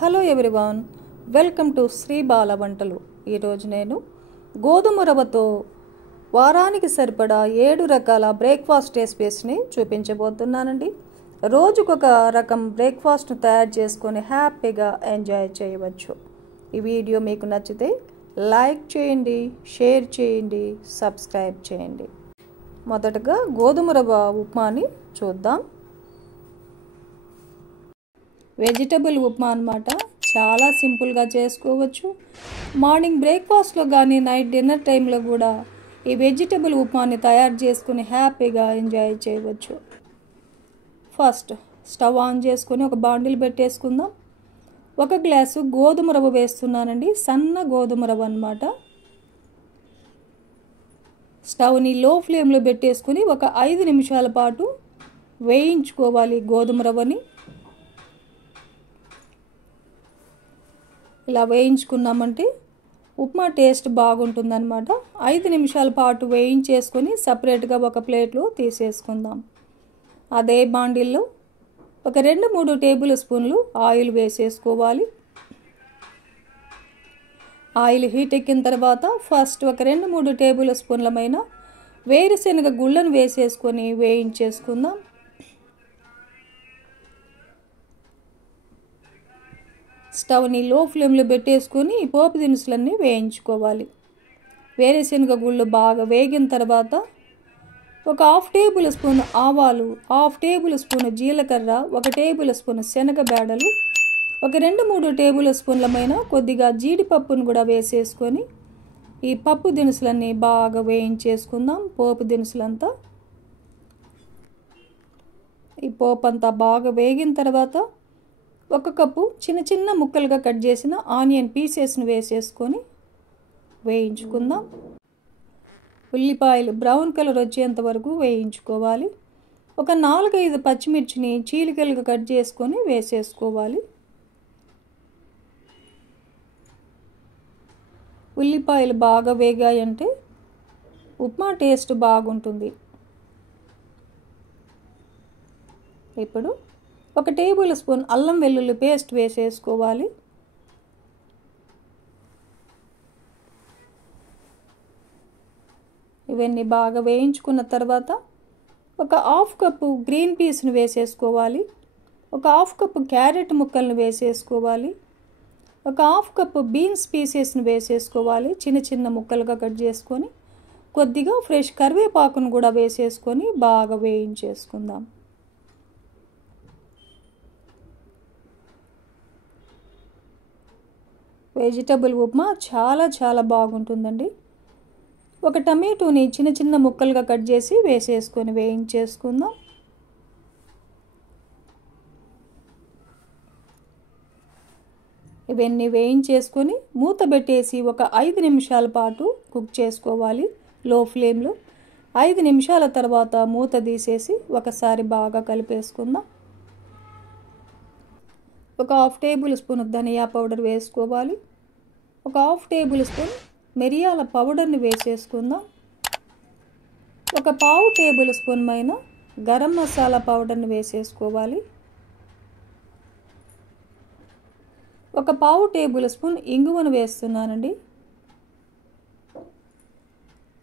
Hello everyone, welcome to Sri Bala Vantalu. ఈరోజు నేను గోధుమ రవ్వతో వారానికి సరిపడా 7 రకాల బ్రేక్ఫాస్ట్ రెసిపీస్ని చూపించబోతున్నానండి. రోజుకొక రకం బ్రేక్ఫాస్ట్ను తయారు చేసుకొని హ్యాపీగా ఎంజాయ్ చేయవచ్చు. ఈ వీడియో మీకు నచ్చితే లైక్ చేయండి, షేర్ చేయండి, సబ్స్క్రైబ్ చేయండి. మొదటగా గోధుమ రవ్వ ఉప్మాని చూద్దాం. వెజిటబుల్ ఉప్మా అన్నమాట. చాలా సింపుల్గా చేసుకోవచ్చు. మార్నింగ్ బ్రేక్ఫాస్ట్లో కానీ నైట్ డిన్నర్ టైంలో కూడా ఈ వెజిటబుల్ ఉప్మాని తయారు చేసుకుని హ్యాపీగా ఎంజాయ్ చేయవచ్చు. ఫస్ట్ స్టవ్ ఆన్ చేసుకొని ఒక బాండిల్ పెట్టేసుకుందాం. 1 గ్లాసు గోధుమ రవ్వ వేస్తున్నానండి. సన్న గోధుమ రవ్వ అన్నమాట. స్టవ్ని లో ఫ్లేమ్లో పెట్టేసుకుని ఒక 5 నిమిషాల పాటు వేయించుకోవాలి గోధుమ రవ్వని. ఇలా వేయించుకున్నామంటే ఉప్మా టేస్ట్ బాగుంటుందన్నమాట. 5 నిమిషాల పాటు వేయించేసుకొని సపరేట్గా ఒక ప్లేట్లో తీసేసుకుందాం. అదే బాండిల్లో ఒక 2-3 టేబుల్ స్పూన్లు ఆయిల్ వేసేసుకోవాలి. ఆయిల్ హీట్ ఎక్కిన తర్వాత ఫస్ట్ ఒక 2-3 టేబుల్ స్పూన్లమైన వేరుశనగ గుళ్ళను వేసేసుకొని వేయించేసుకుందాం. స్టవ్ని లో ఫ్లేమ్లో పెట్టేసుకొని ఈ పోపు దినుసులన్నీ వేయించుకోవాలి. వేరుశనగ గుళ్ళు బాగా వేగిన తర్వాత ఒక 1/2 టేబుల్ స్పూన్ ఆవాలు, 1/2 టేబుల్ స్పూన్ జీలకర్ర, 1 టేబుల్ స్పూన్ శనగ బేడలు, ఒక 2-3 టేబుల్ స్పూన్లమైన కొద్దిగా జీడిపప్పును కూడా వేసేసుకొని ఈ పప్పు దినుసులన్నీ బాగా వేయించేసుకుందాం. పోపు దినుసులంతా ఈ పోపు అంతా బాగా వేగిన తర్వాత 1 కప్పు చిన్న చిన్న ముక్కలుగా కట్ చేసిన ఆనియన్ పీసెస్ని వేసేసుకొని వేయించుకుందాం. ఉల్లిపాయలు బ్రౌన్ కలర్ వచ్చేంత వరకు వేయించుకోవాలి. ఒక 4-5 పచ్చిమిర్చిని చీలికలుగా కట్ చేసుకొని వేసేసుకోవాలి. ఉల్లిపాయలు బాగా వేగాయంటే ఉప్మా టేస్ట్ బాగుంటుంది. ఇప్పుడు 1 టేబుల్ స్పూన్ అల్లం వెల్లుల్లి పేస్ట్ వేసేసుకోవాలి. ఇవన్నీ బాగా వేయించుకున్న తర్వాత ఒక 1/2 కప్పు గ్రీన్ పీస్ను వేసేసుకోవాలి. ఒక 1/2 కప్పు క్యారెట్ ముక్కలను వేసేసుకోవాలి. ఒక 1/2 కప్పు బీన్స్ పీసెస్ను వేసేసుకోవాలి. చిన్న చిన్న ముక్కలుగా కట్ చేసుకొని కొద్దిగా ఫ్రెష్ కరివేపాకును కూడా వేసేసుకొని బాగా వేయించేసుకుందాం. వెజిటబుల్ ఉప్మా చాలా బాగుంటుందండి. ఒక టమాటోని చిన్న చిన్న ముక్కలుగా కట్ చేసి వేసేసుకొని వేయించేసుకుందాం. ఇవన్నీ వేయించేసుకొని మూత పెట్టేసి ఒక 5 నిమిషాల పాటు కుక్ చేసుకోవాలి లో ఫ్లేమ్లో. 5 నిమిషాల తర్వాత మూత తీసేసి ఒకసారి బాగా కలిపేసుకుందాం. ఒక 1/2 టేబుల్ స్పూన్ ధనియా పౌడర్ వేసుకోవాలి. ఒక 1/2 టేబుల్ స్పూన్ మిరియాల పౌడర్ని వేసేసుకుందాం. ఒక 1/2 టేబుల్ స్పూన్ మైన గరం మసాలా పౌడర్ని వేసేసుకోవాలి. ఒక 1/2 టేబుల్ స్పూన్ ఇంగువను వేస్తున్నానండి.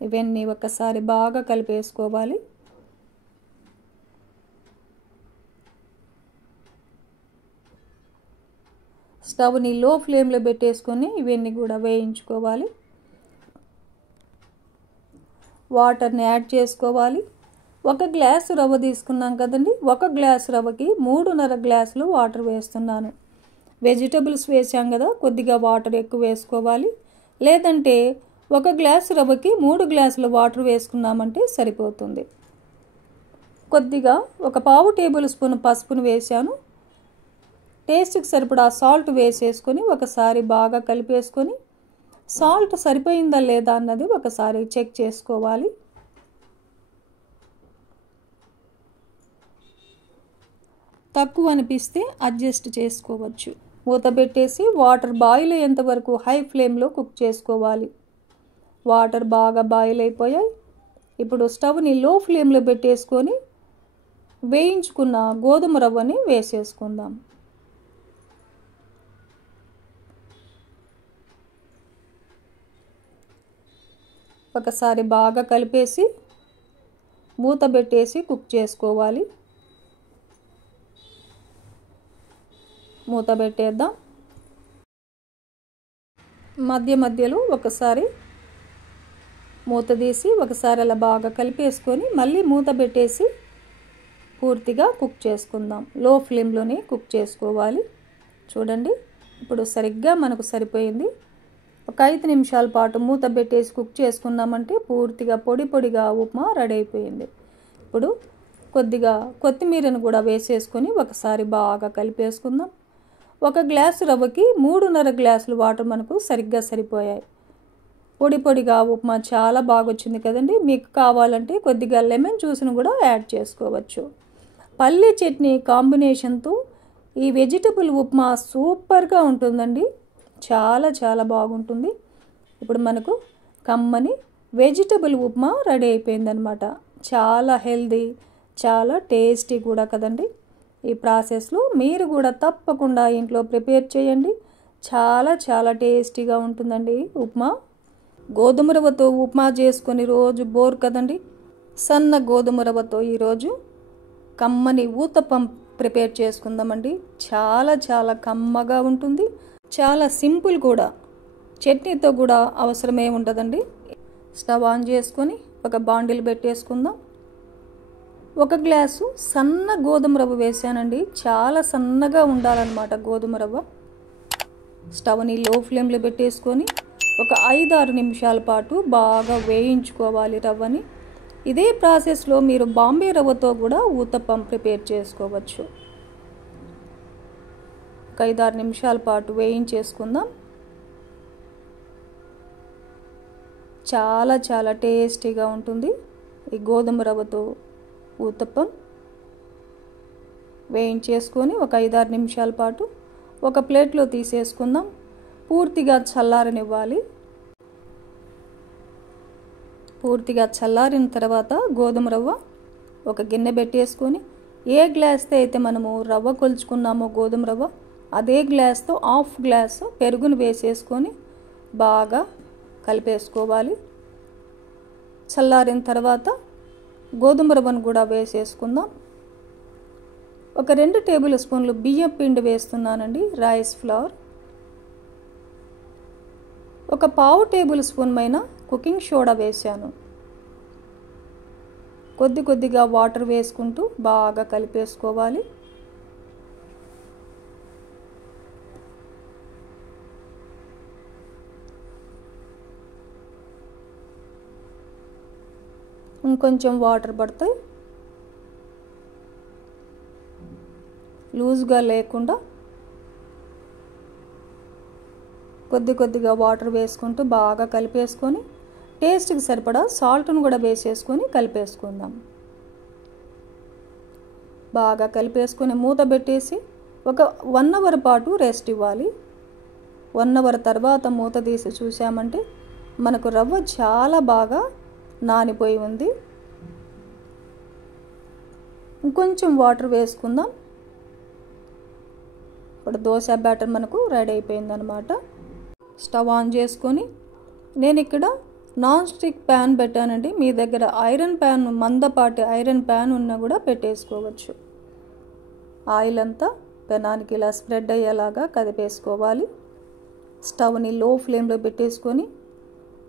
ఇవన్నీ ఒకసారి బాగా కలిపేసుకోవాలి. స్టవ్ని లో ఫ్లేమ్లో పెట్టేసుకొని ఇవన్నీ కూడా వేయించుకోవాలి. వాటర్ని యాడ్ చేసుకోవాలి. 1 గ్లాసు రవ్వ తీసుకున్నాం కదండి. 1 గ్లాసు రవ్వకి 3.5 గ్లాసులు వాటర్ వేస్తున్నాను. వెజిటబుల్స్ వేసాం కదా, కొద్దిగా వాటర్ ఎక్కువ వేసుకోవాలి. లేదంటే 1 గ్లాసు రవ్వకి 3 గ్లాసుల వాటర్ వేసుకున్నామంటే సరిపోతుంది. కొద్దిగా ఒక 1/2 టేబుల్ స్పూన్ పసుపును వేసాను. టేస్ట్కి సరిపడా సాల్ట్ వేసేసుకొని ఒకసారి బాగా కలిపేసుకొని సాల్ట్ సరిపోయిందా లేదా అన్నది ఒకసారి చెక్ చేసుకోవాలి. తక్కువ అనిపిస్తే అడ్జస్ట్ చేసుకోవచ్చు. మూత పెట్టేసి వాటర్ బాయిల్ అయ్యేంత వరకు హై ఫ్లేమ్లో కుక్ చేసుకోవాలి. వాటర్ బాగా బాయిల్ అయిపోయాయి. ఇప్పుడు స్టవ్ని లో ఫ్లేమ్లో పెట్టేసుకొని వేయించుకున్న గోధుమ రవ్వని వేసేసుకుందాం. ఒకసారి బాగా కలిపేసి మూత పెట్టేసి కుక్ చేసుకోవాలి. మూత పెట్టేద్దాం. మధ్య మధ్యలో ఒకసారి మూత తీసి ఒకసారి అలా బాగా కలిపేసుకొని మళ్ళీ మూత పెట్టేసి పూర్తిగా కుక్ చేసుకుందాం. లో ఫ్లేమ్లోనే కుక్ చేసుకోవాలి. చూడండి, ఇప్పుడు సరిగ్గా మనకు సరిపోయింది. ఒక 5 నిమిషాల పాటు మూత పెట్టేసి కుక్ చేసుకున్నామంటే పూర్తిగా పొడి పొడిగా ఉప్మా రెడీ అయిపోయింది. ఇప్పుడు కొద్దిగా కొత్తిమీరను కూడా వేసేసుకొని ఒకసారి బాగా కలిపేసుకుందాం. 1 గ్లాసు రవ్వకి 3.5 గ్లాసులు వాటర్ మనకు సరిగ్గా సరిపోయాయి. పొడి పొడిగా ఉప్మా చాలా బాగా వచ్చింది కదండి. మీకు కావాలంటే కొద్దిగా లెమన్ జ్యూస్ను కూడా యాడ్ చేసుకోవచ్చు. పల్లీ చట్నీ కాంబినేషన్తో ఈ వెజిటబుల్ ఉప్మా సూపర్గా ఉంటుందండి. చాలా చాలా బాగుంటుంది. ఇప్పుడు మనకు కమ్మని వెజిటబుల్ ఉప్మా రెడీ అయిపోయిందనమాట. చాలా హెల్దీ, చాలా టేస్టీ కూడా కదండి. ఈ ప్రాసెస్లో మీరు కూడా తప్పకుండా ఇంట్లో ప్రిపేర్ చేయండి. చాలా చాలా టేస్టీగా ఉంటుందండి ఉప్మా. గోధుమ రవ్వతో ఉప్మా చేసుకొని రోజు బోర్ కదండి. సన్న గోధుమ రవ్వతో ఈరోజు కమ్మని ఊతప్పం ప్రిపేర్ చేసుకుందామండి. చాలా చాలా కమ్మగా ఉంటుంది. చాలా సింపుల్ కూడా. చట్నీతో కూడా అవసరమే ఉండదండి. స్టవ్ ఆన్ చేసుకొని ఒక బాండిల్ పెట్టేసుకుందాం. 1 గ్లాసు సన్న గోధుమ రవ్వ వేసానండి. చాలా సన్నగా ఉండాలన్నమాట గోధుమ రవ్వ. స్టవ్ని లో ఫ్లేమ్లో పెట్టేసుకొని ఒక 5-6 నిమిషాల పాటు బాగా వేయించుకోవాలి రవ్వని. ఇదే ప్రాసెస్లో మీరు బాంబే రవ్వతో కూడా ఊతప్పం ప్రిపేర్ చేసుకోవచ్చు. ఒక 5-6 నిమిషాల పాటు వేయించేసుకుందాం. చాలా చాలా టేస్టీగా ఉంటుంది ఈ గోధుమ రవ్వతో ఊతప్పం. వేయించేసుకొని ఒక 5-6 నిమిషాల పాటు ఒక ప్లేట్లో తీసేసుకుందాం. పూర్తిగా చల్లారనివ్వాలి. పూర్తిగా చల్లారిన తర్వాత గోధుమ రవ్వ ఒక గిన్నె పెట్టేసుకొని ఏ గ్లాస్తో అయితే మనము రవ్వ కొలుచుకున్నామో గోధుమ రవ్వ అదే గ్లాస్తో 1/2 గ్లాసు పెరుగును వేసేసుకొని బాగా కలిపేసుకోవాలి. చల్లారిన తర్వాత గోధుమ రవ్వను కూడా వేసేసుకుందాం. ఒక 2 టేబుల్ స్పూన్లు బియ్యం పిండి వేస్తున్నానండి, రైస్ ఫ్లవర్. ఒక 1/2 టేబుల్ స్పూన్ పైన కుకింగ్ సోడా వేసాను. కొద్ది కొద్దిగా వాటర్ వేసుకుంటూ బాగా కలిపేసుకోవాలి. ఇంకొంచెం వాటర్ పడతాయి. లూజ్గా లేకుండా కొద్ది కొద్దిగా వాటర్ వేసుకుంటూ బాగా కలిపేసుకొని టేస్ట్కి సరిపడా సాల్ట్ను కూడా వేసేసుకొని కలిపేసుకుందాం. బాగా కలిపేసుకొని మూత పెట్టేసి ఒక 1 అవర్ పాటు రెస్ట్ ఇవ్వాలి. 1 అవర్ తర్వాత మూత తీసి చూసామంటే మనకు రవ్వ చాలా బాగా నానిపోయి ఉంది. ఇంకొంచెం వాటర్ వేసుకుందాం. ఇప్పుడు దోశ బ్యాటర్ మనకు రెడీ అయిపోయిందనమాట. స్టవ్ ఆన్ చేసుకొని నేను ఇక్కడ నాన్ స్టిక్ ప్యాన్ పెట్టానండి. మీ దగ్గర ఐరన్ ప్యాన్, మందపాటి ఐరన్ ప్యాన్ ఉన్నా కూడా పెట్టేసుకోవచ్చు. ఆయిల్ అంతా పెనానికి ఇలా స్ప్రెడ్ అయ్యేలాగా కదిపేసుకోవాలి. స్టవ్ని లో ఫ్లేమ్లో పెట్టేసుకొని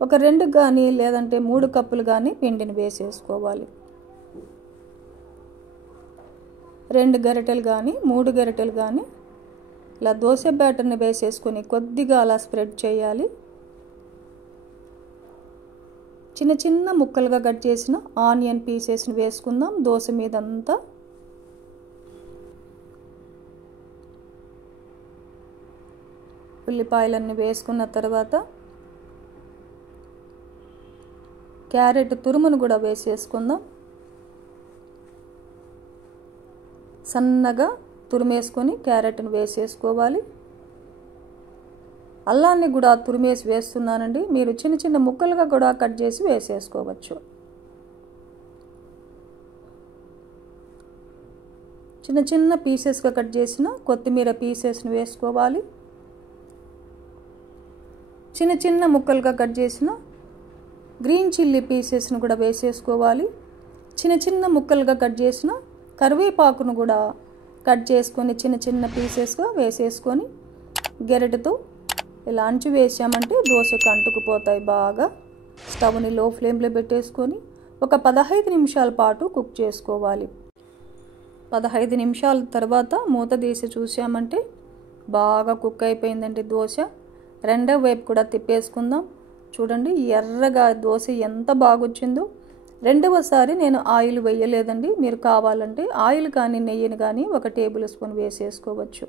ఒక 2 కానీ లేదంటే 3 కప్పులు కానీ పిండిని వేసేసుకోవాలి. 2 గరిటెలు కానీ 3 గరిటెలు కానీ ఇలా దోశ బ్యాటర్ని వేసేసుకొని కొద్దిగా అలా స్ప్రెడ్ చేయాలి. చిన్న చిన్న ముక్కలుగా కట్ చేసిన ఆనియన్ పీసెస్ని వేసుకుందాం దోశ మీదంతా. ఉల్లిపాయలన్నీ వేసుకున్న తర్వాత క్యారెట్ తురుమును కూడా వేసేసుకుందాం. సన్నగా తురిమేసుకొని క్యారెట్ని వేసేసుకోవాలి. అల్లాన్ని కూడా తురిమేసి వేస్తున్నానండి. మీరు చిన్న చిన్న ముక్కలుగా కూడా కట్ చేసి వేసేసుకోవచ్చు. చిన్న చిన్న పీసెస్గా కట్ చేసిన కొత్తిమీర పీసెస్ని వేసుకోవాలి. చిన్న చిన్న ముక్కలుగా కట్ చేసిన గ్రీన్ చిల్లీ పీసెస్ను కూడా వేసేసుకోవాలి. చిన్న చిన్న ముక్కలుగా కట్ చేసిన కరివేపాకును కూడా కట్ చేసుకొని చిన్న చిన్న పీసెస్గా వేసేసుకొని గెరటితో ఇలా అంచు వేసామంటే దోశకు అంటుకుపోతాయి బాగా. స్టవ్ని లో ఫ్లేమ్లో పెట్టేసుకొని ఒక 15 నిమిషాల పాటు కుక్ చేసుకోవాలి. 15 నిమిషాల తర్వాత మూత తీసి చూసామంటే బాగా కుక్ అయిపోయిందండి దోశ. రెండో వైపు కూడా తిప్పేసుకుందాం. చూడండి ఎర్రగా దోశ ఎంత బాగా వచ్చిందో. రెండవసారి నేను ఆయిల్ వేయలేదండి. మీరు కావాలంటే ఆయిల్ కానీ నెయ్యిని కానీ 1 టేబుల్ స్పూన్ వేసేసుకోవచ్చు.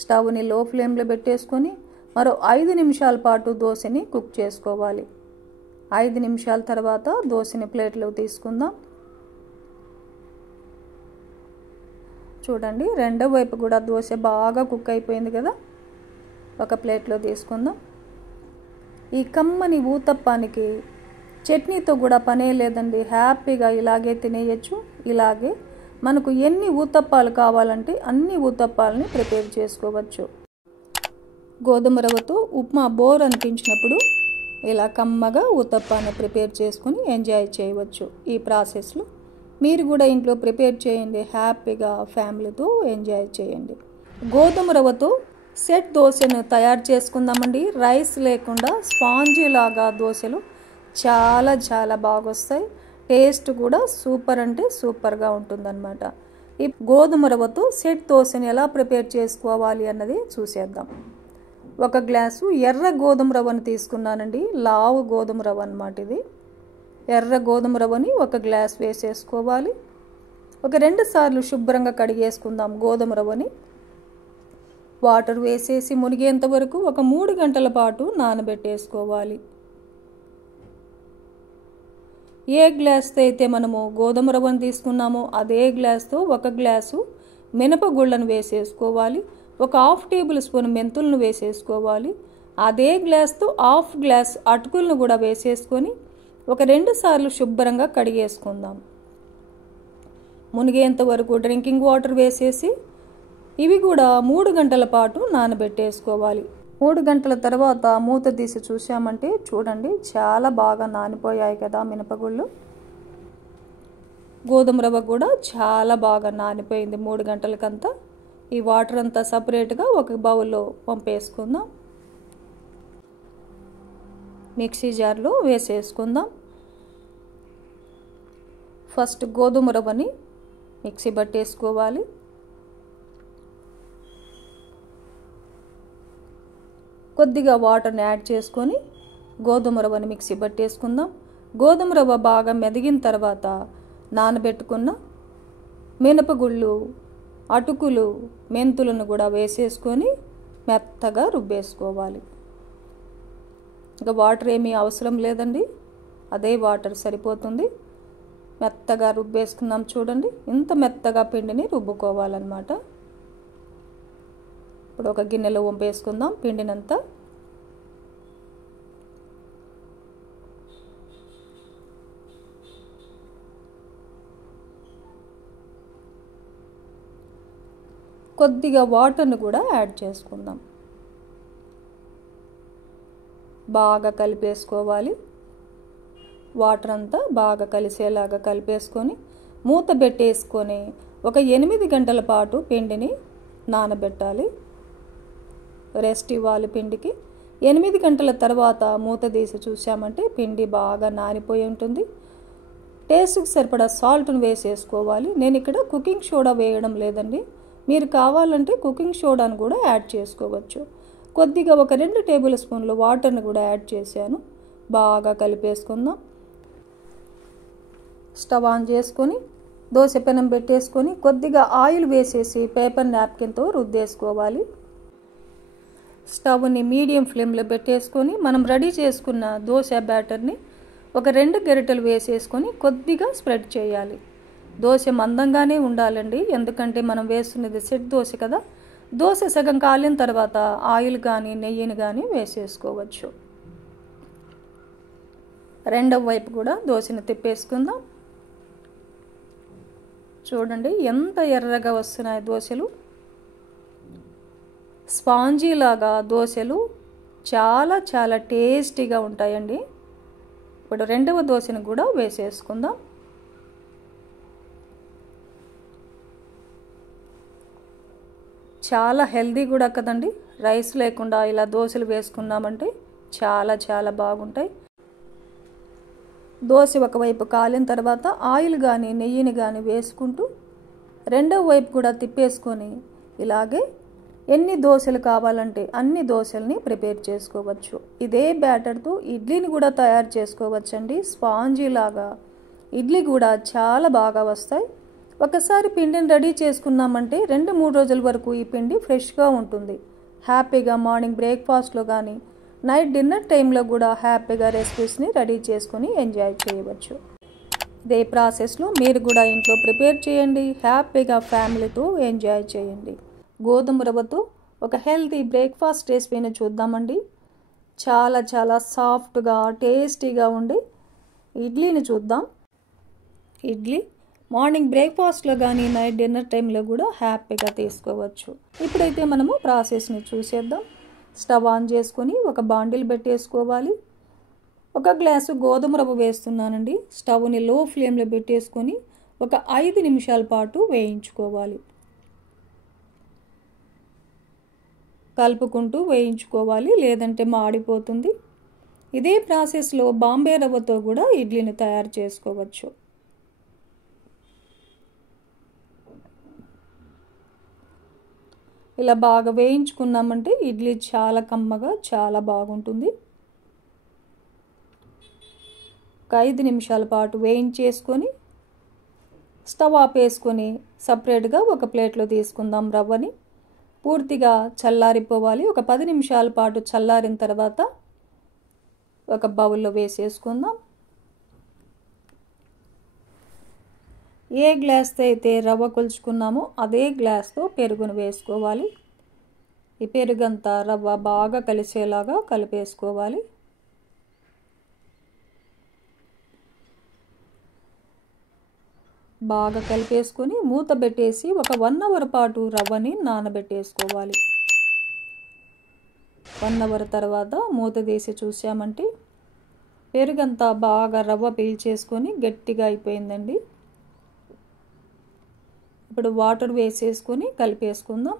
స్టవ్ని లో ఫ్లేమ్లో పెట్టేసుకొని మరో 5 నిమిషాల పాటు దోశని కుక్ చేసుకోవాలి. 5 నిమిషాల తర్వాత దోశని ప్లేట్లో తీసుకుందాం. చూడండి రెండో వైపు కూడా దోశ బాగా కుక్ అయిపోయింది కదా. ఒక ప్లేట్లో తీసుకుందాం. ఈ కమ్మని ఊతప్పానికి చట్నీతో కూడా పనే లేదండి. హ్యాపీగా ఇలాగే తినేయచ్చు. ఇలాగే మనకు ఎన్ని ఊతప్పాలు కావాలంటే అన్ని ఊతప్పాలని ప్రిపేర్ చేసుకోవచ్చు. గోధుమ రవ్వతో ఉప్మా బోర్ అనిపించినప్పుడు ఇలా కమ్మగా ఊతప్పాన్ని ప్రిపేర్ చేసుకుని ఎంజాయ్ చేయవచ్చు. ఈ ప్రాసెస్లో మీరు కూడా ఇంట్లో ప్రిపేర్ చేయండి. హ్యాపీగా ఫ్యామిలీతో ఎంజాయ్ చేయండి. గోధుమ రవ్వతో సెట్ దోశను తయారు చేసుకుందామండి. రైస్ లేకుండా స్పాంజీ లాగా దోశలు చాలా చాలా బాగొస్తాయి. టేస్ట్ కూడా సూపర్ అంటే సూపర్గా ఉంటుందన్నమాట. ఈ గోధుమ రవ్వతో సెట్ దోశని ఎలా ప్రిపేర్ చేసుకోవాలి అన్నది చూసేద్దాం. 1 గ్లాసు ఎర్ర గోధుమ రవ్వను తీసుకున్నానండి. లావు గోధుమ రవ్వ అన్నమాట ఇది. ఎర్ర గోధుమ రవ్వని 1 గ్లాస్ వేసేసుకోవాలి. ఒక 2 సార్లు శుభ్రంగా కడిగేసుకుందాం గోధుమ రవ్వని. వాటర్ వేసేసి మునిగేంత వరకు ఒక 3 గంటల పాటు నానబెట్టేసుకోవాలి. ఏ గ్లాస్తో అయితే మనము గోధుమ రవ్వను తీసుకున్నామో అదే గ్లాస్తో 1 గ్లాసు మినపగుళ్ళను వేసేసుకోవాలి. ఒక 1/2 టేబుల్ స్పూన్ మెంతులను వేసేసుకోవాలి. అదే గ్లాస్తో 1/2 గ్లాస్ అటుకులను కూడా వేసేసుకొని ఒక 2 సార్లు శుభ్రంగా కడిగేసుకుందాం. మునిగేంత వరకు డ్రింకింగ్ వాటర్ వేసేసి ఇవి కూడా 3 గంటల పాటు నానబెట్టేసుకోవాలి. 3 గంటల తర్వాత మూత తీసి చూసామంటే చూడండి చాలా బాగా నానిపోయాయి కదా మినపగుళ్ళు. గోధుమ రవ్వ కూడా చాలా బాగా నానిపోయింది 3 గంటలకంతా. ఈ వాటర్ అంతా సపరేట్గా ఒక బౌల్లో పంపేసుకుందాం. మిక్సీ జార్లో వేసేసుకుందాం. ఫస్ట్ గోధుమ రవ్వని మిక్సీ పట్టేసుకోవాలి. కొద్దిగా వాటర్ని యాడ్ చేసుకొని గోధుమ రవ్వని మిక్సీ పట్టేసుకుందాం. గోధుమ రవ్వ బాగా మెదిగిన తర్వాత నానబెట్టుకున్న మినపగుళ్ళు, అటుకులు, మెంతులను కూడా వేసేసుకొని మెత్తగా రుబ్బేసుకోవాలి. ఇంకా వాటర్ ఏమీ అవసరం లేదండి. అదే వాటర్ సరిపోతుంది. మెత్తగా రుబ్బేసుకున్నాం చూడండి. ఇంత మెత్తగా పిండిని రుబ్బుకోవాలన్నమాట. ఇప్పుడు ఒక గిన్నెలో వంపేసుకుందాం పిండినంతా. కొద్దిగా వాటర్ను కూడా యాడ్ చేసుకుందాం. బాగా కలిపేసుకోవాలి. వాటర్ అంతా బాగా కలిసేలాగా కలిపేసుకొని మూత పెట్టేసుకొని ఒక 8 గంటల పాటు పిండిని నానబెట్టాలి. రెస్ట్ ఇవ్వాలి పిండికి. 8 గంటల తర్వాత మూత తీసి చూసామంటే పిండి బాగా నానిపోయి ఉంటుంది. టేస్ట్కి సరిపడా సాల్ట్ను వేసేసుకోవాలి. నేను ఇక్కడ కుకింగ్ సోడా వేయడం లేదండి. మీరు కావాలంటే కుకింగ్ సోడాను కూడా యాడ్ చేసుకోవచ్చు. కొద్దిగా ఒక 2 టేబుల్ స్పూన్లు వాటర్ని కూడా యాడ్ చేశాను. బాగా కలిపేసుకుందాం. స్టవ్ ఆన్ చేసుకొని దోశ పెనం పెట్టేసుకొని కొద్దిగా ఆయిల్ వేసేసి పేపర్ నాప్కిన్తో రుద్దేసుకోవాలి. స్టవ్ని మీడియం ఫ్లేమ్లో పెట్టేసుకొని మనం రెడీ చేసుకున్న దోశ బ్యాటర్ని ఒక 2 గరిటెలు వేసేసుకొని కొద్దిగా స్ప్రెడ్ చేయాలి. దోశ మందంగానే ఉండాలండి. ఎందుకంటే మనం వేస్తున్నది సెట్ దోశ కదా. దోశ సగం కాలిన తర్వాత ఆయిల్ కానీ నెయ్యిని కానీ వేసేసుకోవచ్చు. రెండవ వైపు కూడా దోశని తిప్పేసుకుందాం. చూడండి ఎంత ఎర్రగా వస్తున్నాయి దోశలు. స్పాంజీ లాగా దోశలు చాలా చాలా టేస్టీగా ఉంటాయండి. ఇప్పుడు రెండవ దోశను కూడా వేసేసుకుందాం. చాలా హెల్దీ కూడా కదండి. రైస్ లేకుండా ఇలా దోశలు వేసుకున్నామంటే చాలా చాలా బాగుంటాయి. దోశ ఒకవైపు కాలిన తర్వాత ఆయిల్ కానీ నెయ్యిని కానీ వేసుకుంటూ రెండవ వైపు కూడా తిప్పేసుకొని ఇలాగే ఎన్ని దోశలు కావాలంటే అన్ని దోశల్ని ప్రిపేర్ చేసుకోవచ్చు. ఇదే బ్యాటర్తో ఇడ్లీని కూడా తయారు చేసుకోవచ్చండి. స్పాంజీ లాగా ఇడ్లీ కూడా చాలా బాగా వస్తాయి. ఒకసారి పిండిని రెడీ చేసుకున్నామంటే 2-3 రోజుల వరకు ఈ పిండి ఫ్రెష్గా ఉంటుంది. హ్యాపీగా మార్నింగ్ బ్రేక్ఫాస్ట్లో కానీ నైట్ డిన్నర్ టైంలో కూడా హ్యాపీగా రెసిపీస్ని రెడీ చేసుకొని ఎంజాయ్ చేయవచ్చు. ఇదే ప్రాసెస్లో మీరు కూడా ఇంట్లో ప్రిపేర్ చేయండి. హ్యాపీగా ఫ్యామిలీతో ఎంజాయ్ చేయండి. గోధుమ రవ్వతో ఒక హెల్తీ బ్రేక్ఫాస్ట్ రెసిపీని చూద్దామండి. చాలా చాలా సాఫ్ట్గా టేస్టీగా ఉండే ఇడ్లీని చూద్దాం. ఇడ్లీ మార్నింగ్ బ్రేక్ఫాస్ట్లో కానీ నైట్ డిన్నర్ టైంలో కూడా హ్యాపీగా తీసుకోవచ్చు. ఇప్పుడైతే మనము ప్రాసెస్ని చూసేద్దాం. స్టవ్ ఆన్ చేసుకొని ఒక బాండిల్ పెట్టేసుకోవాలి. 1 గ్లాసు గోధుమ రవ్వ వేస్తున్నానండి. స్టవ్ని లో ఫ్లేమ్లో పెట్టేసుకొని ఒక 5 నిమిషాల పాటు వేయించుకోవాలి. కలుపుకుంటూ వేయించుకోవాలి, లేదంటే మాడిపోతుంది. ఇదే ప్రాసెస్లో బాంబే రవ్వతో కూడా ఇడ్లీని తయారు చేసుకోవచ్చు. ఇలా బాగా వేయించుకున్నామంటే ఇడ్లీ చాలా కమ్మగా చాలా బాగుంటుంది. ఒక 5 నిమిషాల పాటు వేయించేసుకొని స్టవ్ ఆపేసుకొని సపరేట్గా ఒక ప్లేట్లో తీసుకుందాం. రవ్వని పూర్తిగా చల్లారిపోవాలి. ఒక 10 నిమిషాల పాటు చల్లారిన తర్వాత ఒక బౌల్లో వేసేసుకుందాం. ఏ గ్లాస్తో అయితే రవ్వ కొలుచుకున్నామో అదే గ్లాస్తో పెరుగును వేసుకోవాలి. ఈ పెరుగంతా రవ్వ బాగా కలిసేలాగా కలిపేసుకోవాలి. బాగా కలిపేసుకొని మూత పెట్టేసి ఒక 1 అవర్ పాటు రవ్వని నానబెట్టేసుకోవాలి. 1 అవర్ తర్వాత మూత తీసి చూసామంటే పెరుగంతా బాగా రవ్వ పీల్చేసుకొని గట్టిగా అయిపోయిందండి. ఇప్పుడు వాటర్ వేసేసుకొని కలిపేసుకుందాం.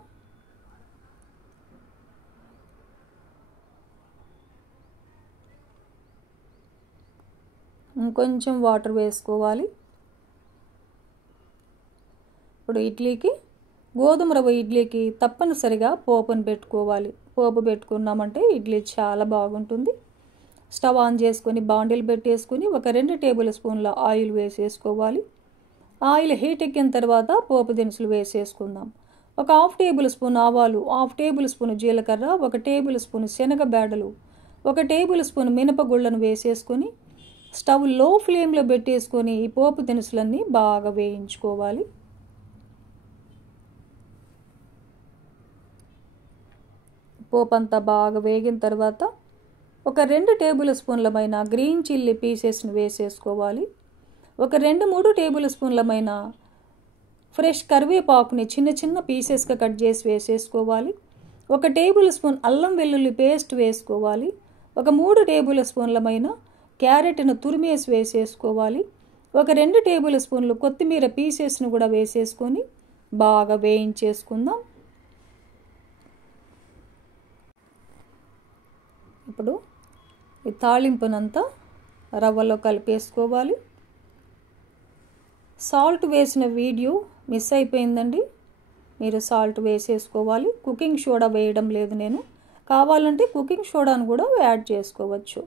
ఇంకొంచెం వాటర్ వేసుకోవాలి. ఇప్పుడు ఇడ్లీకి గోధుమ రవ్వ ఇడ్లీకి తప్పనిసరిగా పోపును పెట్టుకోవాలి. పోపు పెట్టుకున్నామంటే ఇడ్లీ చాలా బాగుంటుంది. స్టవ్ ఆన్ చేసుకొని బాండిల్ పెట్టేసుకొని ఒక 2 టేబుల్ స్పూన్ల ఆయిల్ వేసేసుకోవాలి. ఆయిల్ హీట్ ఎక్కిన తర్వాత పోపు దినుసులు వేసేసుకుందాం. ఒక 1/2 టేబుల్ స్పూన్ ఆవాలు, 1/2 టేబుల్ స్పూన్ జీలకర్ర, 1 టేబుల్ స్పూన్ శనగ బేడలు, 1 టేబుల్ స్పూన్ మినపగుళ్ళను వేసేసుకొని స్టవ్ లో ఫ్లేమ్లో పెట్టేసుకొని ఈ పోపు దినుసులన్నీ బాగా వేయించుకోవాలి. పోపు అంతా బాగా వేగిన తర్వాత ఒక 2 టేబుల్ స్పూన్లమైన గ్రీన్ చిల్లీ పీసెస్ని వేసేసుకోవాలి. ఒక 2-3 టేబుల్ స్పూన్లమైన ఫ్రెష్ కరివేపాకుని చిన్న చిన్న పీసెస్గా కట్ చేసి వేసేసుకోవాలి. 1 టేబుల్ స్పూన్ అల్లం వెల్లుల్లి పేస్ట్ వేసుకోవాలి. ఒక 3 టేబుల్ స్పూన్లమైన క్యారెట్ను తురిమేసి వేసేసుకోవాలి. ఒక 2 టేబుల్ స్పూన్లు కొత్తిమీర పీసెస్ను కూడా వేసేసుకొని బాగా వేయించేసుకుందాం. ఇప్పుడు ఈ తాళింపునంతా రవ్వలో కలిపేసుకోవాలి. సాల్ట్ వేసిన వీడియో మిస్ అయిపోయిందండి. మీరు సాల్ట్ వేసేసుకోవాలి. కుకింగ్ సోడా వేయడం లేదు నేను. కావాలంటే కుకింగ్ సోడాను కూడా యాడ్ చేసుకోవచ్చు.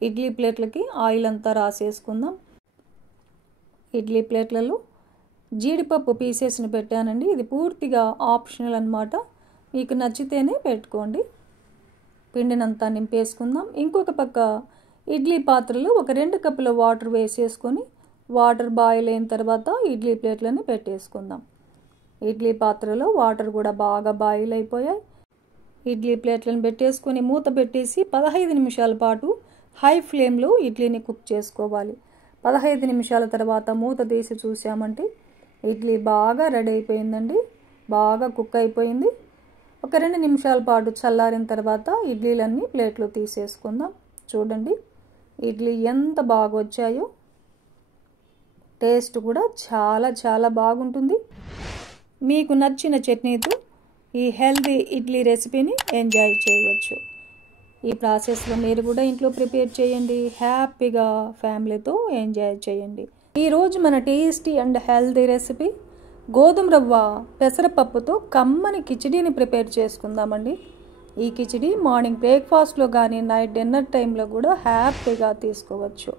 ఇడ్లీ ప్లేట్లకి ఆయిల్ అంతా రాసేసుకుందాం. ఇడ్లీ ప్లేట్లలో జీడిపప్పు పీసెస్ని పెట్టానండి. ఇది పూర్తిగా ఆప్షనల్ అన్నమాట. మీకు నచ్చితేనే పెట్టుకోండి. పిండినంతా నింపేసుకుందాం. ఇంకొక పక్క ఇడ్లీ పాత్రలో ఒక 2 కప్పుల వాటర్ వేసేసుకొని వాటర్ బాయిల్ అయిన తర్వాత ఇడ్లీ ప్లేట్లని పెట్టేసుకుందాం. ఇడ్లీ పాత్రలో వాటర్ కూడా బాగా బాయిల్ అయిపోయాయి. ఇడ్లీ ప్లేట్లను పెట్టేసుకొని మూత పెట్టేసి 15 నిమిషాల పాటు హై ఫ్లేమ్లో ఇడ్లీని కుక్ చేసుకోవాలి. 15 నిమిషాల తర్వాత మూత తీసి చూసామంటే ఇడ్లీ బాగా రెడీ అయిపోయిందండి. బాగా కుక్ అయిపోయింది. ఒక 2 నిమిషాల పాటు చల్లారిన తర్వాత ఇడ్లీలన్నీ ప్లేట్లో తీసేసుకుందాం. చూడండి ఇడ్లీ ఎంత బాగా వచ్చాయో. టేస్ట్ కూడా చాలా చాలా బాగుంటుంది. మీకు నచ్చిన చట్నీతో ఈ హెల్తీ ఇడ్లీ రెసిపీని ఎంజాయ్ చేయవచ్చు. ఈ ప్రాసెస్లో మీరు కూడా ఇంట్లో ప్రిపేర్ చేయండి. హ్యాపీగా ఫ్యామిలీతో ఎంజాయ్ చేయండి. ఈరోజు మన టేస్టీ అండ్ హెల్తీ రెసిపీ గోధుమ రవ్వ పెసరపప్పుతో కమ్మని కిచిడీని ప్రిపేర్ చేసుకుందామండి. ఈ కిచిడీ మార్నింగ్ బ్రేక్ఫాస్ట్లో కానీ నైట్ డిన్నర్ టైంలో కూడా హ్యాపీగా తీసుకోవచ్చు.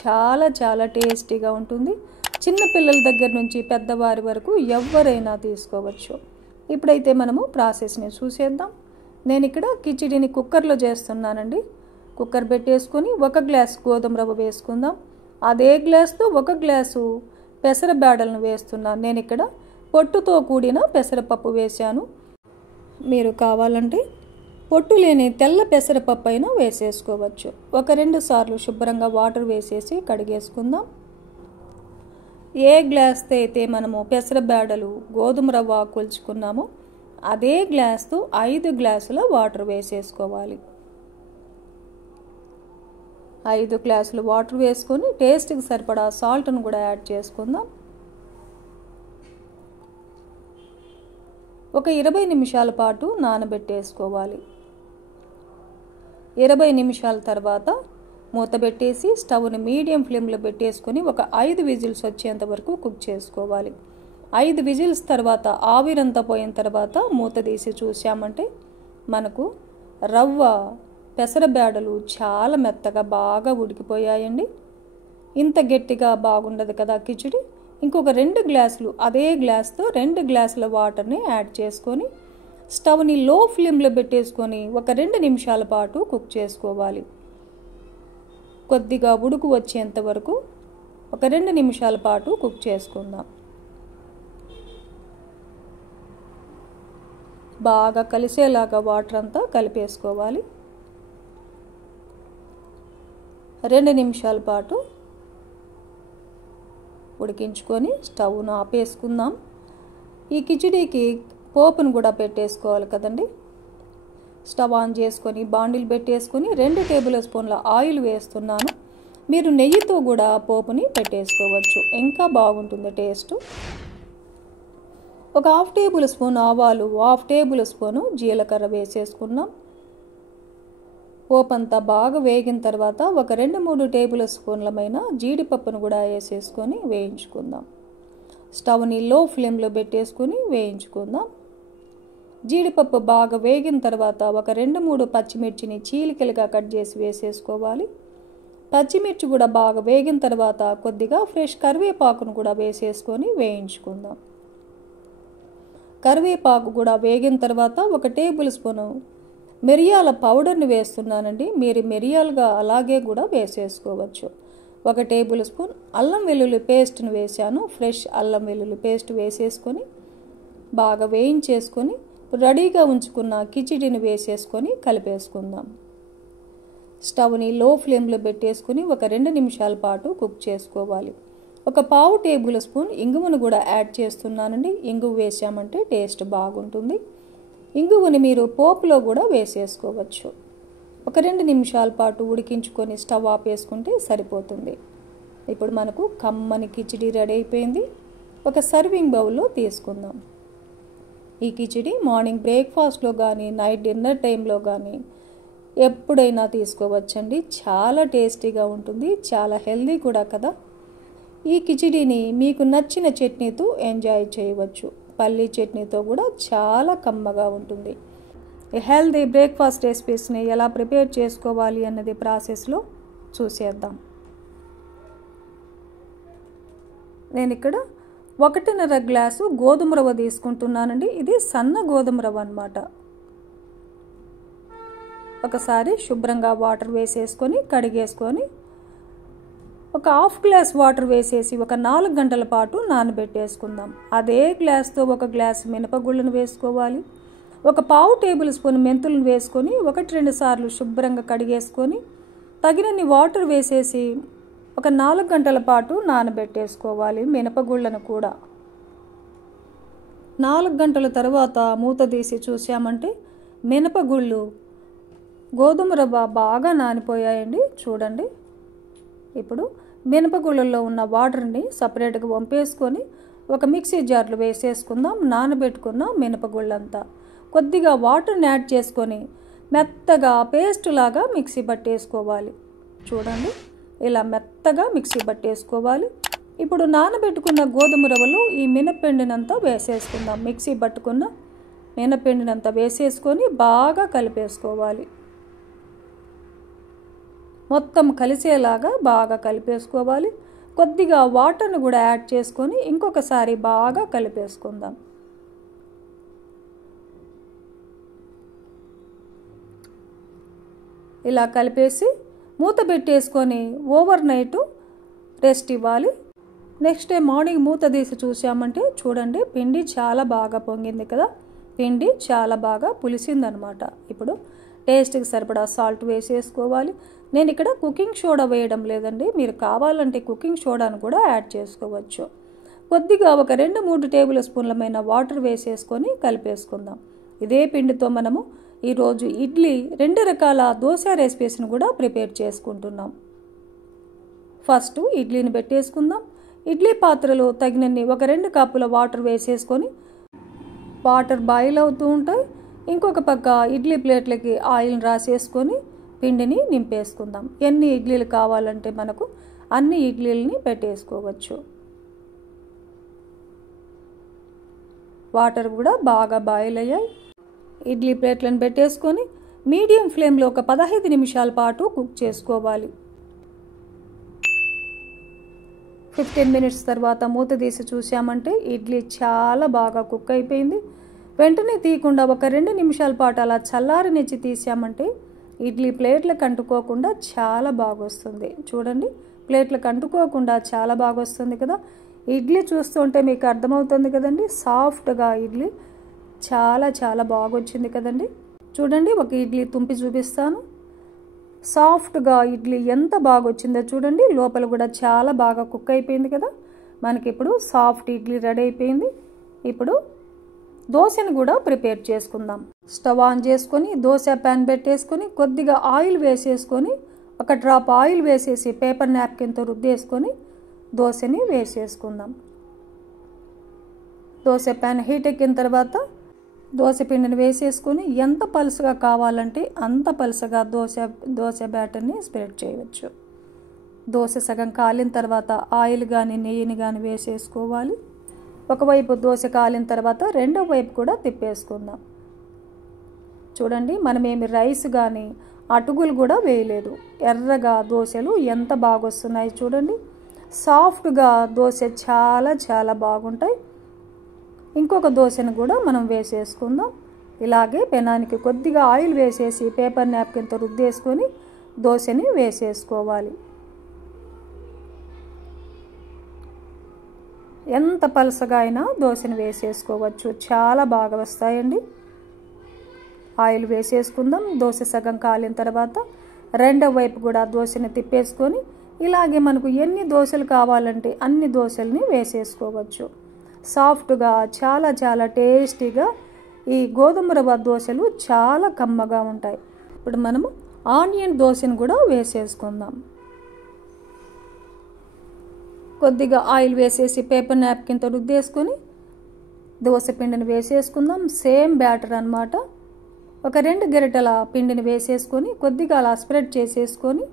చాలా చాలా టేస్టీగా ఉంటుంది. చిన్న పిల్లల దగ్గర నుంచి పెద్దవారి వరకు ఎవరైనా తీసుకోవచ్చు. ఇప్పుడైతే మనము ప్రాసెస్ని చూసేద్దాం. నేను ఇక్కడ కిచిడీని కుక్కర్లో చేస్తున్నానండి. కుక్కర్ పెట్టేసుకొని 1 గ్లాస్ గోధుమ రవ్వ వేసుకుందాం. అదే గ్లాస్తో 1 గ్లాసు పెసర బేడలను వేస్తున్నాను. నేను ఇక్కడ పొట్టుతో కూడిన పెసరపప్పు వేశాను. మీరు కావాలంటే పొట్టు లేని తెల్ల పెసరపప్పు అయినా వేసేసుకోవచ్చు. 1-2 సార్లు శుభ్రంగా వాటర్ వేసేసి కడిగేసుకుందాం. ఏ గ్లాస్తో అయితే మనము పెసర బేడలు గోధుమ రవ్వ కొలుచుకున్నామో అదే గ్లాస్తో 5 గ్లాసుల వాటర్ వేసేసుకోవాలి. 5 గ్లాసులు వాటర్ వేసుకొని టేస్ట్కి సరిపడా సాల్ట్ను కూడా యాడ్ చేసుకుందాం. ఒక 20 నిమిషాల పాటు నానబెట్టేసుకోవాలి. 20 నిమిషాల తర్వాత మూత పెట్టేసి స్టవ్ని మీడియం ఫ్లేమ్లో పెట్టేసుకొని ఒక 5 విజిల్స్ వచ్చేంత వరకు కుక్ చేసుకోవాలి. 5 విజిల్స్ తర్వాత ఆవిరంతా పోయిన తర్వాత మూత తీసి చూసామంటే మనకు రవ్వ పెసర బేడలు చాలా మెత్తగా బాగా ఉడికిపోయాయండి. ఇంత గట్టిగా బాగుండదు కదా కిచిడి. ఇంకొక 2 గ్లాసులు అదే గ్లాస్తో 2 గ్లాసుల వాటర్ని యాడ్ చేసుకొని స్టవ్ని లో ఫ్లేమ్లో పెట్టేసుకొని ఒక 2 నిమిషాల పాటు కుక్ చేసుకోవాలి. కొద్దిగా ఉడుకు వచ్చేంత వరకు ఒక 2 నిమిషాల పాటు కుక్ చేసుకుందాం. బాగా కలిసేలాగా వాటర్ అంతా కలిపేసుకోవాలి. 2 నిమిషాల పాటు ఉడికించుకొని స్టవ్ను ఆపేసుకుందాం. ఈ కిచిడీకి పోపును కూడా పెట్టేసుకోవాలి కదండి. స్టవ్ ఆన్ చేసుకొని బాండిల్ పెట్టేసుకొని 2 టేబుల్ స్పూన్ల ఆయిల్ వేస్తున్నాను. మీరు నెయ్యితో కూడా పోపుని పెట్టేసుకోవచ్చు, ఇంకా బాగుంటుంది టేస్ట్. ఒక 1/2 టేబుల్ స్పూన్ ఆవాలు, 1/2 టేబుల్ స్పూను జీలకర్ర వేసేసుకున్నాం. పోపు అంతా బాగా వేగిన తర్వాత ఒక 2-3 టేబుల్ స్పూన్లమైన జీడిపప్పును కూడా వేసేసుకొని వేయించుకుందాం. స్టవ్ని లో ఫ్లేమ్లో పెట్టేసుకొని వేయించుకుందాం. జీడిపప్పు బాగా వేగిన తర్వాత ఒక 2-3 పచ్చిమిర్చిని చీలికలుగా కట్ చేసి వేసేసుకోవాలి. పచ్చిమిర్చి కూడా బాగా వేగిన తర్వాత కొద్దిగా ఫ్రెష్ కరివేపాకును కూడా వేసేసుకొని వేయించుకుందాం. కరివేపాకు కూడా వేగిన తర్వాత ఒక టేబుల్ స్పూను మిరియాల పౌడర్ని వేస్తున్నానండి. మీరు మిరియాలుగా అలాగే కూడా వేసేసుకోవచ్చు. 1 టేబుల్ స్పూన్ అల్లం వెల్లుల్లి పేస్ట్ను వేసాను. ఫ్రెష్ అల్లం వెల్లుల్లి పేస్ట్ వేసేసుకొని బాగా వేయించేసుకొని రెడీగా ఉంచుకున్న కిచిడిని వేసేసుకొని కలిపేసుకుందాం. స్టవ్ని లో ఫ్లేమ్లో పెట్టేసుకొని ఒక 2 నిమిషాల పాటు కుక్ చేసుకోవాలి. ఒక 1/2 టేబుల్ స్పూన్ ఇంగువను కూడా యాడ్ చేస్తున్నానండి. ఇంగువ వేసామంటే టేస్ట్ బాగుంటుంది. ఇంగువని మీరు పోపులో కూడా వేసేసుకోవచ్చు. ఒక 2 నిమిషాల పాటు ఉడికించుకొని స్టవ్ ఆపేసుకుంటే సరిపోతుంది. ఇప్పుడు మనకు కమ్మని కిచిడి రెడీ అయిపోయింది. ఒక సర్వింగ్ బౌల్లో తీసుకుందాం. ఈ కిచిడి మార్నింగ్ బ్రేక్ఫాస్ట్లో కానీ నైట్ డిన్నర్ టైంలో కానీ ఎప్పుడైనా తీసుకోవచ్చండి. చాలా టేస్టీగా ఉంటుంది, చాలా హెల్దీ కూడా కదా. ఈ కిచిడిని మీకు నచ్చిన చట్నీతో ఎంజాయ్ చేయవచ్చు. పల్లీ చట్నీతో కూడా చాలా కమ్మగా ఉంటుంది. ఈ హెల్దీ బ్రేక్ఫాస్ట్ రెసిపీస్ని ఎలా ప్రిపేర్ చేసుకోవాలి అన్నది ప్రాసెస్లో చూసేద్దాం. నేను ఇక్కడ 1.5 గ్లాసు గోధుమ రవ్వ తీసుకుంటున్నానండి. ఇది సన్న గోధుమ రవ్వ అన్నమాట. ఒకసారి శుభ్రంగా వాటర్ వేసేసుకొని కడిగేసుకొని ఒక 1/2 గ్లాస్ వాటర్ వేసేసి ఒక 4 గంటల పాటు నానబెట్టేసుకుందాం. అదే గ్లాస్తో 1 గ్లాసు మినపగుళ్ళను వేసుకోవాలి. ఒక 1/2 టేబుల్ స్పూన్ మెంతులను వేసుకొని 1-2 సార్లు శుభ్రంగా కడిగేసుకొని తగినన్ని వాటర్ వేసేసి ఒక 4 గంటల పాటు నానబెట్టేసుకోవాలి. మినపగుళ్ళను కూడా 4 గంటల తర్వాత మూత తీసి చూసామంటే మినపగుళ్ళు గోధుమ రవ్వ బాగా నానిపోయాయండి. చూడండి, ఇప్పుడు మినపగుళ్ళల్లో ఉన్న వాటర్ని సపరేట్గా వంపేసుకొని ఒక మిక్సీ జార్లో వేసేసుకుందాం. నానబెట్టుకున్న మినపగుళ్ళంతా కొద్దిగా వాటర్ని యాడ్ చేసుకొని మెత్తగా పేస్ట్ లాగా మిక్సీ పట్టేసుకోవాలి. చూడండి, ఇలా మెత్తగా మిక్సీ పట్టేసుకోవాలి. ఇప్పుడు నానబెట్టుకున్న గోధుమ రవ్వలు ఈ మినప్పిండినంతా వేసేసుకుందాం. మిక్సీ పట్టుకున్న మినప్పిండినంతా వేసేసుకొని బాగా కలిపేసుకోవాలి. మొత్తం కలిసేలాగా బాగా కలిపేసుకోవాలి. కొద్దిగా వాటర్ని కూడా యాడ్ చేసుకొని ఇంకొకసారి బాగా కలిపేసుకుందాం. ఇలా కలిపేసి మూత పెట్టేసుకొని ఓవర్ నైట్ రెస్ట్ ఇవ్వాలి. నెక్స్ట్ డే మార్నింగ్ మూత తీసి చూసామంటే చూడండి, పిండి చాలా బాగా పొంగింది కదా, పిండి చాలా బాగా పులిసిందనమాట. ఇప్పుడు టేస్ట్కి సరిపడా సాల్ట్ వేసేసుకోవాలి. నేను ఇక్కడ కుకింగ్ సోడా వేయడం లేదండి, మీరు కావాలంటే కుకింగ్ సోడాను కూడా యాడ్ చేసుకోవచ్చు. కొద్దిగా ఒక 2-3 టేబుల్ స్పూన్లమైన వాటర్ వేసేసుకొని కలిపేసుకుందాం. ఇదే పిండితో మనము ఈరోజు ఇడ్లీ 2 రకాల దోశ రెసిపీస్ని కూడా ప్రిపేర్ చేసుకుంటున్నాం. ఫస్ట్ ఇడ్లీని పెట్టేసుకుందాం. ఇడ్లీ పాత్రలో తగినన్ని ఒక 2 కప్పుల వాటర్ వేసేసుకొని వాటర్ బాయిల్ అవుతూ ఉంటాయి. ఇంకొక పక్క ఇడ్లీ ప్లేట్లకి ఆయిల్ని రాసేసుకొని పిండిని నింపేసుకుందాం. ఎన్ని ఇడ్లీలు కావాలంటే మనకు అన్ని ఇడ్లీలని పెట్టేసుకోవచ్చు. వాటర్ కూడా బాగా బాయిల్ అయ్యాయి. ఇడ్లీ ప్లేట్లను పెట్టేసుకొని మీడియం ఫ్లేమ్లో ఒక 15 నిమిషాల పాటు కుక్ చేసుకోవాలి. 15 మినిట్స్ తర్వాత మూత తీసి చూసామంటే ఇడ్లీ చాలా బాగా కుక్ అయిపోయింది. వెంటనే తీయకుండా ఒక 2 నిమిషాల పాటు అలా చల్లారనిచ్చి తీసామంటే ఇడ్లీ ప్లేట్లకు అంటుకోకుండా చాలా బాగా వస్తుంది. చూడండి, ప్లేట్లకు అంటుకోకుండా చాలా బాగా వస్తుంది కదా. ఇడ్లీ చూస్తుంటే మీకు అర్థమవుతుంది కదండి, సాఫ్ట్గా ఇడ్లీ చాలా చాలా బాగా వచ్చింది కదండి. చూడండి, ఒక ఇడ్లీ తుంపి చూపిస్తాను. సాఫ్ట్గా ఇడ్లీ ఎంత బాగా వచ్చిందో చూడండి. లోపల కూడా చాలా బాగా కుక్ అయిపోయింది కదా. మనకి ఇప్పుడు సాఫ్ట్ ఇడ్లీ రెడీ అయిపోయింది. ఇప్పుడు దోశని కూడా ప్రిపేర్ చేసుకుందాం. స్టవ్ ఆన్ చేసుకొని దోశ ప్యాన్ పెట్టేసుకొని కొద్దిగా ఆయిల్ వేసేసుకొని ఒక డ్రాప్ ఆయిల్ వేసేసి పేపర్ నాప్కిన్తో రుద్దేసుకొని దోశని వేసేసుకుందాం. దోశ ప్యాన్ హీట్ ఎక్కిన తర్వాత దోశ పిండిని వేసేసుకొని ఎంత పలుసగా కావాలంటే అంత పలుసగా దోశ బ్యాటర్ని స్ప్రెడ్ చేయవచ్చు. దోశ సగం కాలిన తర్వాత ఆయిల్ కానీ నెయ్యిని కానీ వేసేసుకోవాలి. ఒకవైపు దోశ కాలిన తర్వాత రెండో వైపు కూడా తిప్పేసుకుందాం. చూడండి, మనమేమి రైస్ కానీ అటుకులు కూడా వేయలేదు. ఎర్రగా దోశలు ఎంత బాగా వస్తున్నాయి చూడండి. సాఫ్ట్గా దోశ చాలా చాలా బాగుంటాయి. ఇంకొక దోశను కూడా మనం వేసేసుకుందాం. ఇలాగే పెనానికి కొద్దిగా ఆయిల్ వేసేసి పేపర్ నాప్కిన్తో రుద్దేసుకొని దోశని వేసేసుకోవాలి. ఎంత పలసగా అయినా దోశని వేసేసుకోవచ్చు, చాలా బాగా వస్తాయండి. ఆయిల్ వేసేసుకుందాం. దోశ సగం కాలిన తర్వాత రెండో వైపు కూడా దోశని తిప్పేసుకొని ఇలాగే మనకు ఎన్ని దోశలు కావాలంటే అన్ని దోశల్ని వేసేసుకోవచ్చు. సాఫ్ట్గా చాలా చాలా టేస్టీగా ఈ గోధుమ రవ్వ దోశలు చాలా కమ్మగా ఉంటాయి. ఇప్పుడు మనము ఆనియన్ దోశను కూడా వేసేసుకుందాం. కొద్దిగా ఆయిల్ వేసేసి పేపర్ నాప్కిన్తో రుద్దేసుకొని దోశ పిండిని వేసేసుకుందాం. సేమ్ బ్యాటర్ అన్నమాట. ఒక 2 గరిటెల పిండిని వేసేసుకొని కొద్దిగా అలా స్ప్రెడ్ చేసేసుకొని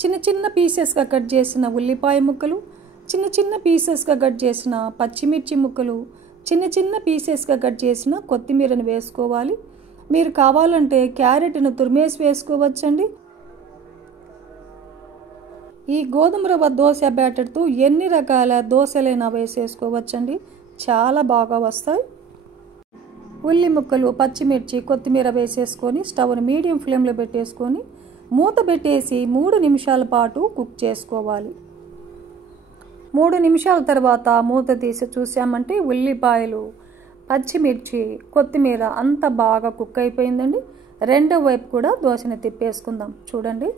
చిన్న చిన్న పీసెస్గా కట్ చేసిన ఉల్లిపాయ ముక్కలు, చిన్న చిన్న పీసెస్గా కట్ చేసిన పచ్చిమిర్చి ముక్కలు, చిన్న చిన్న పీసెస్గా కట్ చేసిన కొత్తిమీరను వేసుకోవాలి. మీరు కావాలంటే క్యారెట్ను తురిమేసి వేసుకోవచ్చండి. ఈ గోధుమ రవ్వ దోశ బ్యాటర్తో ఎన్ని రకాల దోశలైనా వేసేసుకోవచ్చండి, చాలా బాగా వస్తాయి. ఉల్లి ముక్కలు, పచ్చిమిర్చి, కొత్తిమీర వేసేసుకొని స్టవ్ను మీడియం ఫ్లేమ్లో పెట్టేసుకొని మూత పెట్టేసి 3 నిమిషాల పాటు కుక్ చేసుకోవాలి. 3 నిమిషాల తర్వాత మూత తీసి చూసామంటే ఉల్లిపాయలు, పచ్చిమిర్చి, కొత్తిమీర అంత బాగా కుక్ అయిపోయిందండి. రెండో వైపు కూడా దోశని తిప్పేసుకుందాం. చూడండి,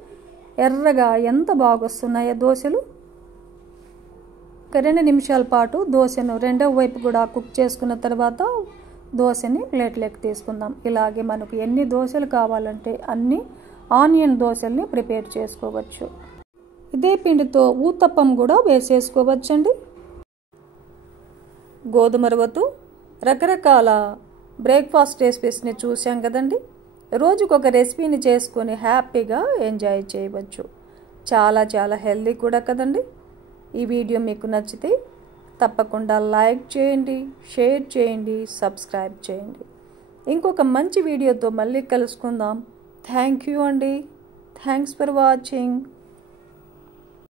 ఎర్రగా ఎంత బాగా వస్తున్నాయో దోశలు. 2 నిమిషాల పాటు దోశను రెండో వైపు కూడా కుక్ చేసుకున్న తర్వాత దోశని ప్లేట్లోకి తీసుకుందాం. ఇలాగే మనకు ఎన్ని దోశలు కావాలంటే అన్ని ఆనియన్ దోశల్ని ప్రిపేర్ చేసుకోవచ్చు. ఇదే పిండితో ఊతప్పం కూడా వేసేసుకోవచ్చండి. గోధుమ రవ్వతో రకరకాల బ్రేక్ఫాస్ట్ రెసిపీస్ని చూసాం కదండి. రోజుకొక రెసిపీని చేసుకొని హ్యాపీగా ఎంజాయ్ చేయవచ్చు. చాలా చాలా హెల్దీ కూడా కదండి. ఈ వీడియో మీకు నచ్చితే తప్పకుండా లైక్ చేయండి, షేర్ చేయండి, సబ్స్క్రైబ్ చేయండి. ఇంకొక మంచి వీడియోతో మళ్ళీ కలుసుకుందాం. థ్యాంక్ యూ అండి. Thanks for watching.